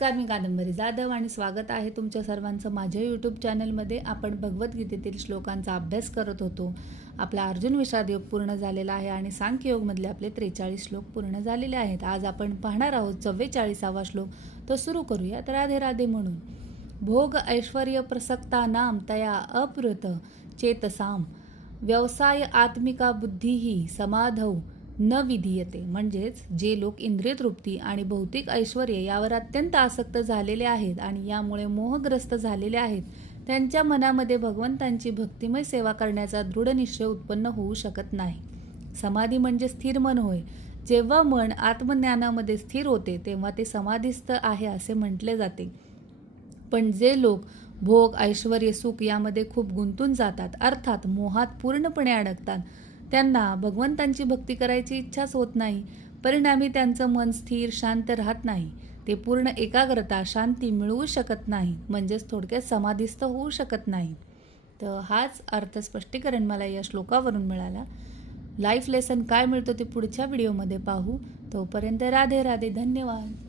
नमस्कार, मी कादंबरी जाधव आणि स्वागत आहे तुमच्या सर्वांचं माझ्या यूट्यूब चॅनलमध्ये. आपण भगवद्गीतेतील श्लोकांचा अभ्यास करत होतो. आपला अर्जुन विषाद योग पूर्ण झालेला आहे आणि सांख्य योगमधले आपले 43 श्लोक पूर्ण झालेले आहेत. आज आपण पाहणार आहोत 44वा श्लोक. तो सुरू करूया. तर राधे राधे म्हणून. भोग ऐश्वर्य प्रसक्तानाम तया अपृत चेतसाम व्यवसाय आत्मिका बुद्धीही समाधौ न विधीयते. म्हणजेच जे लोक इंद्रिय तृप्ती आणि भौतिक ऐश्वर्य यावर अत्यंत आसक्त झालेले आहेत आणि यामुळे मोहग्रस्त झालेले आहेत, त्यांच्या मनामध्ये भगवंतांची भक्तिमय सेवा करण्याचा दृढ निश्चय उत्पन्न होऊ शकत नाही. समाधी म्हणजे स्थिर मन होय. जेव्हा मन आत्मज्ञानामध्ये स्थिर होते तेव्हा ते समाधीस्थ आहे असे म्हटले जाते. पण जे लोक भोग ऐश्वर्य सुख यामध्ये खूप गुंतून जातात, अर्थात मोहात पूर्णपणे अडकतात, त्यांना भगवंतांची भक्ती करायची इच्छाच होत नाही. परिणामी त्यांचं मन स्थिर शांत राहत नाही. ते पूर्ण एकाग्रता शांती मिळवू शकत नाही, म्हणजेच थोडक्यात समाधीस्थ होऊ शकत नाही. तर हाच अर्थ स्पष्टीकरण मला या श्लोकावरून मिळाला. लाईफ लेसन काय मिळतो ते पुढच्या व्हिडिओमध्ये पाहू. तोपर्यंत राधे राधे. धन्यवाद.